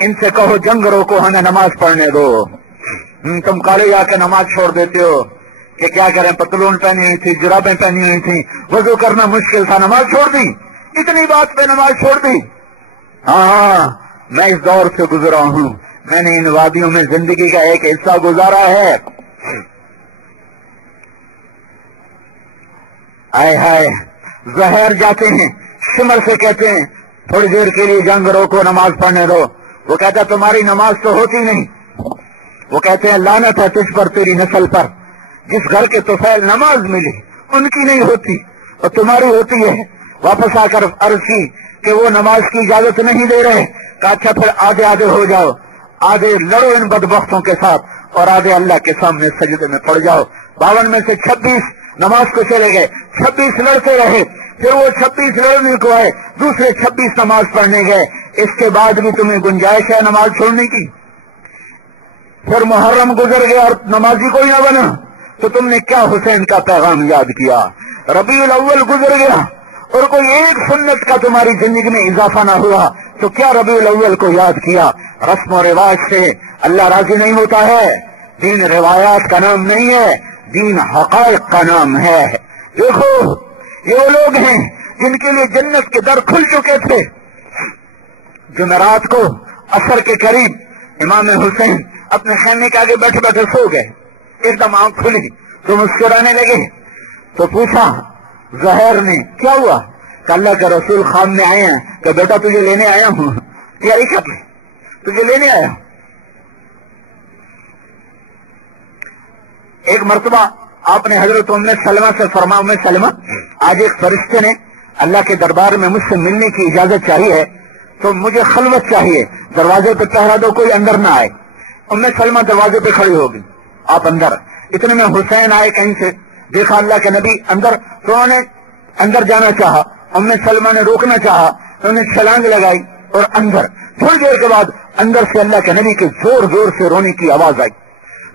इनसे कहो जंग रोको, हमें नमाज पढ़ने दो। तुम कॉलेज आकर नमाज छोड़ देते हो कि क्या करें, पतलून पहनी हुई थी, जुराबें पहनी हुई थी, वजू करना मुश्किल था, नमाज छोड़ दी, इतनी बात पे नमाज छोड़ दी। हाँ, मैं इस दौर से गुजरा हूँ, मैंने इन वादियों में जिंदगी का एक हिस्सा गुजारा है। आए हाय, जहर जाते हैं, सिमर से कहते हैं थोड़ी देर के लिए जंग रोको, नमाज पढ़ने दो। वो कहता तुम्हारी नमाज तो होती नहीं। वो कहते हैं लानत है तुझ पर, तेरी नस्ल पर, जिस घर के तुफैल नमाज मिली उनकी नहीं होती और तुम्हारी होती है। वापस आकर अर्ज की कि वो नमाज की इजाजत नहीं दे रहे। कहा अच्छा फिर आधे आधे हो जाओ, आधे लड़ो इन बदबख्तों के साथ और आधे अल्लाह के सामने सजदे में पड़ जाओ। 52 में से 26 नमाज को चले गए, 26 लड़ते रहे, फिर वो 26 लड़ने को आए, दूसरे 26 नमाज पढ़ने गए। इसके बाद भी तुम्हें गुंजाइश है नमाज छोड़ने की? फिर मुहर्रम गुजर गया और नमाजी कोई ना बना, तो तुमने क्या हुसैन का पैगाम याद किया? रबीउल अव्वल गुजर गया और कोई एक सुन्नत का तुम्हारी जिंदगी में इजाफा ना हुआ, तो क्या रबीउल अव्वल को याद किया? रस्म और रिवाज से अल्लाह राजी नहीं होता है। दीन रिवायात का नाम नहीं है, दीन हकायक का नाम है। देखो ये वो लोग हैं जिनके लिए जन्नत के दर खुल चुके थे। जुमेरात को असर के करीब इमाम हुसैन अपने खैमे के आगे बैठे बैठे सो गए। एकदम आंख खुली तो मुस्कुराने लगे। तो पूछा जहर ने क्या हुआ? अल्लाह के रसूल खाम में आए हैं कि बेटा तुझे लेने आया हूं। तैयारी कर ले, तुझे लेने आया। एक मर्तबा आपने हजरत उम्मे सलमा से फरमा, उम्मे सलमा आज एक फरिश्ते ने अल्लाह के दरबार में मुझसे मिलने की इजाजत चाहिए, तो मुझे खलवत चाहिए, दरवाजे पे पहरा दो, कोई अंदर ना आए। उम्मे सलमा दरवाजे पे खड़ी होगी, आप अंदर। इतने में हुसैन आए कहीं से, देखा अल्लाह के नबी अंदर, तो उन्होंने अंदर जाना चाहा, उम्मे सलमा ने रोकना चाहा, तो उन्हें छलांग लगाई और अंदर। थोड़ी देर के बाद अंदर से अल्लाह के नबी के जोर जोर से रोने की आवाज आई,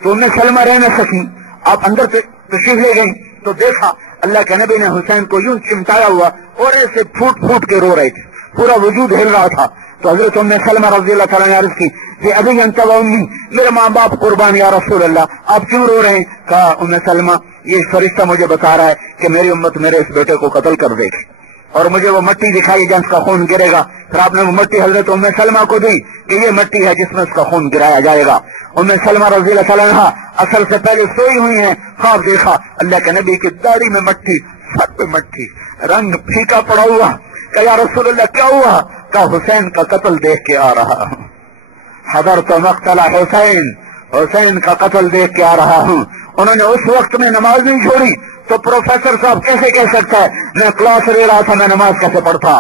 तो उम्मे सलमा रह न सकी, आप अंदर से तशरीफ ले गई। तो देखा अल्लाह के नबी ने हुसैन को यूं चिमटाया हुआ और ऐसे फूट फूट के रो रहे थे, पूरा वजूद हिल रहा था। तो हजरत उम्मे सलमा रज़ी अल्लाह तआला ने अर्ज की कि अभी अंत व उम्मी, मेरे माँ बाप कुर्बान या रसूल अल्लाह, आप क्यों रो रहे हैं? कहा उम्मे सलमा ये फरिश्ता मुझे बता रहा है कि मेरी उम्मत मेरे इस बेटे को कत्ल कर देगी और मुझे वो मट्टी दिखाई जिसका खून गिरेगा। फिर आपने वो मट्टी हजरत उम्मे सलमा को दी कि ये मट्टी है जिसमें उसका खून गिराया जाएगा। उम्मे सलमा रज़ी अल्लाह तआला अन्हा असल से पहले सोई हुई हैं, ख्वाब देखा अल्लाह के नबी की दाढ़ी में मट्टी, सर पे मट्टी, रंग फीका पड़ा हुआ। कहा या रसूल अल्लाह क्या हुआ? कहा हुसैन का कत्ल देख के आ रहा हूं। हज़रत मक़तला हुसैन, हुसैन का कत्ल देख के आ रहा हूं। उन्होंने उस वक्त में नमाज नहीं छोड़ी, तो प्रोफेसर साहब कैसे कह सकता है मैं क्लास ले रहा था, मैं नमाज कैसे पढ़ता?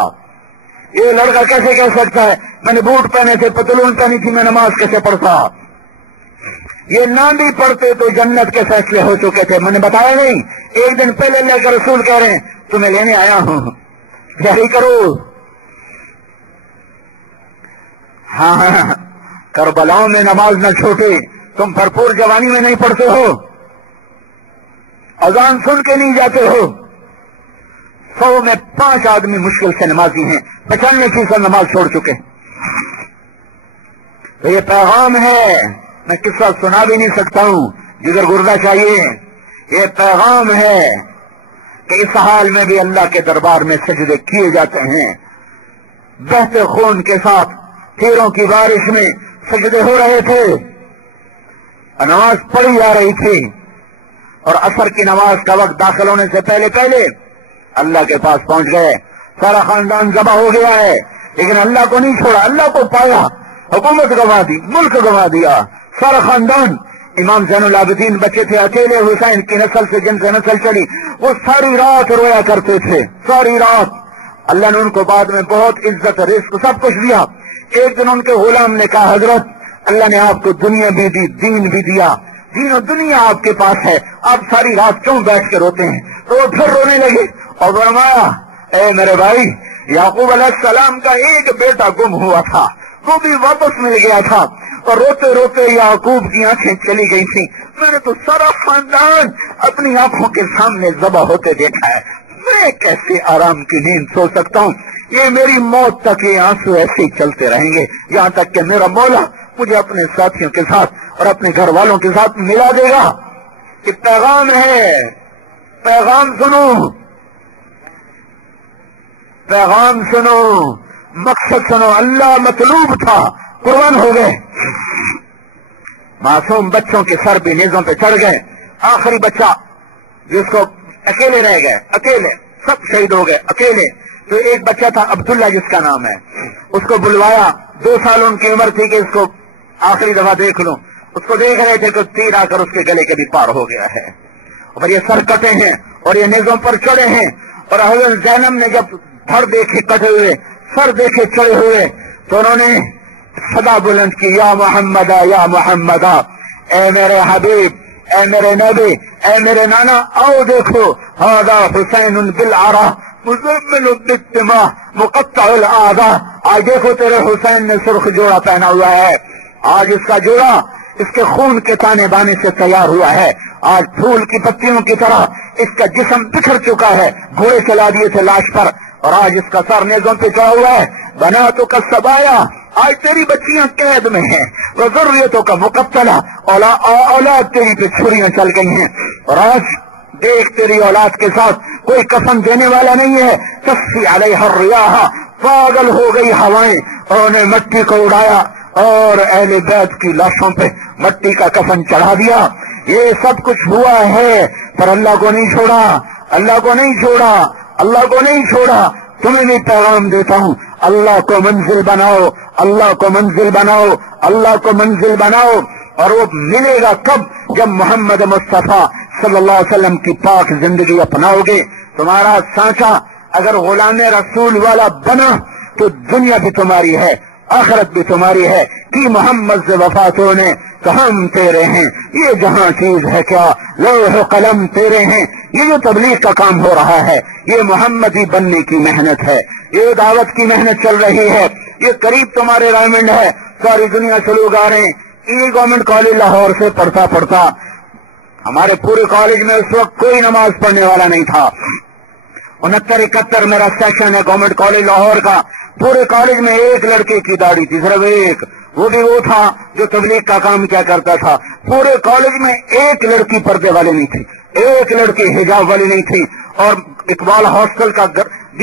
ये लड़का कैसे कह सकता है मैंने बूट पहने थे, पतलून पहनी थी, मैं नमाज कैसे पढ़ता? ये ना भी पढ़ते तो जन्नत के फैसले हो चुके थे। मैंने बताया नहीं, एक दिन पहले अल्लाह के रसूल कह रहे हैं तुम्हें लेने आया हूं, तैयारी करो। हाँ, करबलाओं में नमाज न छोटे, तुम भरपूर जवानी में नहीं पढ़ते हो, अजान सुन के नहीं जाते हो। 100 में 5 आदमी मुश्किल से नमाजी हैं, 95% नमाज छोड़ चुके। तो ये पैगाम है, मैं किस्सा सुना भी नहीं सकता हूं, जिगर गुर्दा चाहिए। ये पैगाम है कि इस हाल में भी अल्लाह के दरबार में सजदे किए जाते हैं। बहते खून के साथ तीरों की बारिश में सजदे हो रहे थे, नमाज पढ़ी जा रही थी और असर की नमाज का वक्त दाखिल होने से पहले पहले अल्लाह के पास पहुंच गए। सारा खानदान जबा हो गया है, लेकिन अल्लाह को नहीं छोड़ा, अल्लाह को पाया। हुकूमत गंवा दी, मुल्क गंवा दिया, सारा खानदान। इमाम ज़ैनुल आबिदीन बच्चे थे, अकेले हुसैन की नस्ल से जिनसे नस्ल चली, वो सारी रात रोया करते थे, सारी रात। अल्लाह ने उनको बाद में बहुत इज्जत, रिस्क, सब कुछ दिया। एक दिन उनके गुलाम ने कहा हजरत अल्लाह ने आपको दुनिया भी दी, दीन भी दिया, दीन और दुनिया आपके पास है, आप सारी रात क्यों बैठ के रोते हैं? तो वो फिर रोने लगे और फरमाया ए मेरे भाई, याकूब अलैहिस्सलाम का एक बेटा गुम हुआ था, वो भी वापस मिल गया था और रोते रोते याकूब की आंखें चली गई थी। मैंने तो सारा खानदान अपनी आंखों के सामने ज़बह होते देखा है, मैं कैसे आराम की नींद सो सकता हूँ? ये मेरी मौत तक ये आंसू ऐसे ही चलते रहेंगे, यहाँ तक कि मेरा मौला मुझे अपने साथियों के साथ और अपने घर वालों के साथ मिला देगा। कि पैगाम है, पैगाम सुनो, पैगाम सुनो, मकसद सुनो। अल्लाह मतलूब था, कुर्बान हो गए। मासूम बच्चों के सर भी नेज़ों पे चढ़ गए। आखिरी बच्चा जिसको अकेले रह गए, अकेले सब शहीद हो गए, अकेले। तो एक बच्चा था अब्दुल्ला जिसका नाम है, उसको बुलवाया। 2 साल उनकी उम्र थी कि इसको आखिरी दफा देख लूं। उसको देख रहे थे कि तीर आकर उसके गले के भी पार हो गया है और ये सर कटे हैं और ये नेज़ों पर चढ़े हैं। और हज़रत ज़ैनब ने जब धड़ देखे कटे हुए, सर देखे चढ़े हुए, तो उन्होंने सदा बुलंद की, या मोहम्मदा, या मोहम्मदा, ए मेरे हबीब, ए मेरे नबी, ए मेरे नाना, आओ देखो, हादा हुसैन बिल आरा मुज़म्मिल बित्तिमा मुक़त्तअल आदा। आज देखो तेरे हुसैन ने सुर्ख जोड़ा पहना हुआ है, आज इसका जोड़ा इसके खून के ताने बाने से तैयार हुआ है। आज फूल की पत्तियों की तरह इसका जिस्म बिखर चुका है, घोड़े चला दिए थे लाश पर, और आज इसका सर नेज़ों पे चढ़ा हुआ है। बना तो का सबाया, आज तेरी बच्चियां कैद में हैं, ज़ुर्रियतों का मुक़त्तला, औलाद तेरी पे छुरियां चल गई हैं। और आज देख तेरी औलाद के साथ कोई कसम देने वाला नहीं है। तस्फी अलैहा रियाह, पागल हो गई हवाएं, उन्होंने मिट्टी को उड़ाया और अहले बैत की लाशों पे मिट्टी का कफन चढ़ा दिया। ये सब कुछ हुआ है, पर अल्लाह को नहीं छोड़ा, अल्लाह को नहीं छोड़ा, अल्लाह को नहीं छोड़ा। तुम्हें भी पैगाम देता हूँ, अल्लाह को मंजिल बनाओ, अल्लाह को मंजिल बनाओ, अल्लाह को मंजिल बनाओ। और वो मिलेगा कब? जब मोहम्मद मुस्तफा सल्लल्लाहु अलैहि वसल्लम की पाक जिंदगी अपनाओगे। तुम्हारा सांचा अगर गुलाम रसूल वाला बना तो दुनिया भी तुम्हारी है, आखिरत भी तुम्हारी है। कि मोहम्मद से वफात होने तो हम तेरे हैं, ये जहां चीज है क्या, लौह कलम तेरे हैं। ये जो तबलीग का काम हो रहा है, ये मोहम्मदी बनने की मेहनत है, ये दावत की मेहनत चल रही है। ये करीब तुम्हारे डायमंड है, सारी दुनिया से लोग आ रहे हैं। ये गवर्नमेंट कॉलेज लाहौर से पढ़ता पढ़ता हमारे पूरे कॉलेज में उस वक्त कोई नमाज पढ़ने वाला नहीं था। 69-71 मेरा सेक्शन है गवर्नमेंट कॉलेज लाहौर का। पूरे कॉलेज में एक लड़के की दाढ़ी थी, सिर्फ एक, वो भी वो था जो तबलीग का काम क्या करता था। पूरे कॉलेज में एक लड़की पर्दे वाली नहीं थी, एक लड़की हिजाब वाली नहीं थी। और इकबाल हॉस्टल का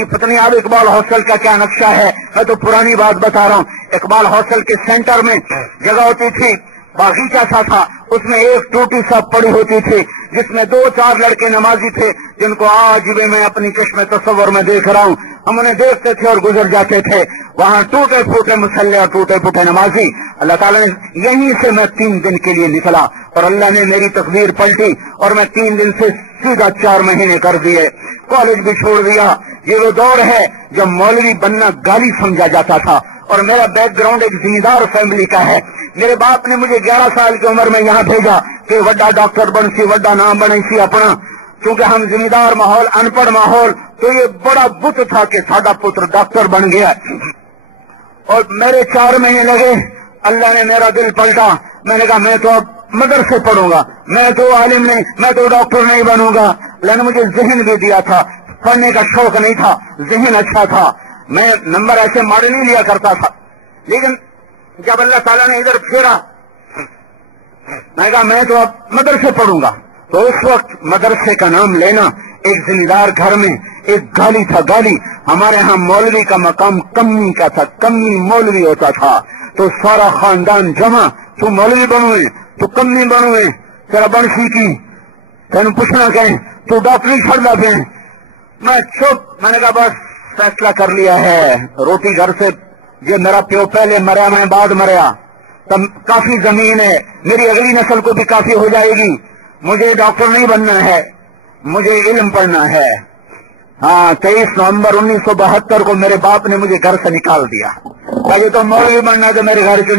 पता नहीं अब इकबाल हॉस्टल का क्या नक्शा है, मैं तो पुरानी बात बता रहा हूँ। इकबाल हॉस्टल के सेंटर में जगह होती थी, बागीचा सा था, उसमें एक टूटी सा पड़ी होती थी, जिसमें 2-4 लड़के नमाजी थे, जिनको आज भी मैं अपनी चश्मे तस्वर में देख रहा हूँ। हम उन्हें देखते थे और गुजर जाते थे। वहाँ टूटे फूटे मुसल्ले और टूटे फूटे नमाजी। अल्लाह ताला ने, यहीं से मैं 3 दिन के लिए निकला और अल्लाह ने मेरी तकदीर पलटी और मैं 3 दिन से सीधा 4 महीने कर दिए, कॉलेज भी छोड़ दिया। ये वो दौर है जब मौलवी बनना गाली समझा जाता था। और मेरा बैकग्राउंड एक जिम्मेदार फैमिली का है। मेरे बाप ने मुझे 11 साल की उम्र में यहाँ भेजा कि वड्डा डॉक्टर बन सी, वड्डा नाम बने सी अपना। क्योंकि हम जिम्मेदार माहौल, अनपढ़ माहौल, तो ये बड़ा बुत था कि साडा पुत्र डॉक्टर बन गया। और मेरे 4 महीने लगे, अल्लाह ने मेरा दिल पलटा। मैंने कहा मैं तो अब मदरसे पढ़ूंगा, मैं तो आलिम नहीं, मैं तो डॉक्टर नहीं बनूंगा। अल्लाह ने मुझे जहन भी दिया था, पढ़ने का शौक नहीं था, जहन अच्छा था, मैं नंबर ऐसे मार नहीं लिया करता था। लेकिन जब अल्लाह ताला ने इधर फेरा, मैं कहा मैं तो अब मदरसे पढ़ूंगा। तो उस वक्त मदरसे का नाम लेना एक जिम्मेदार घर में एक गाली था, गाली। हमारे यहाँ मौलवी का मकाम कमी का था, कमी मौलवी होता था। तो सारा खानदान जमा, तू मौलवी बनोए, तू कमी बनोए, तेरा बन सीखी, तेन पूछना कहें, तू डॉक्टरी छड़ ला पे। मैं चुप, मैंने कहा बस फैसला कर लिया है, रोटी घर से, जो मेरा प्यो पहले मरा मैं बाद मरा, तब काफी जमीन है, मेरी अगली नस्ल को भी काफी हो जाएगी। मुझे डॉक्टर नहीं बनना है, मुझे इल्म पढ़ना है। हाँ, 23 नवंबर 1972 को मेरे बाप ने मुझे घर से निकाल दिया। ये तो मौलवी बनना है तो मेरे घर से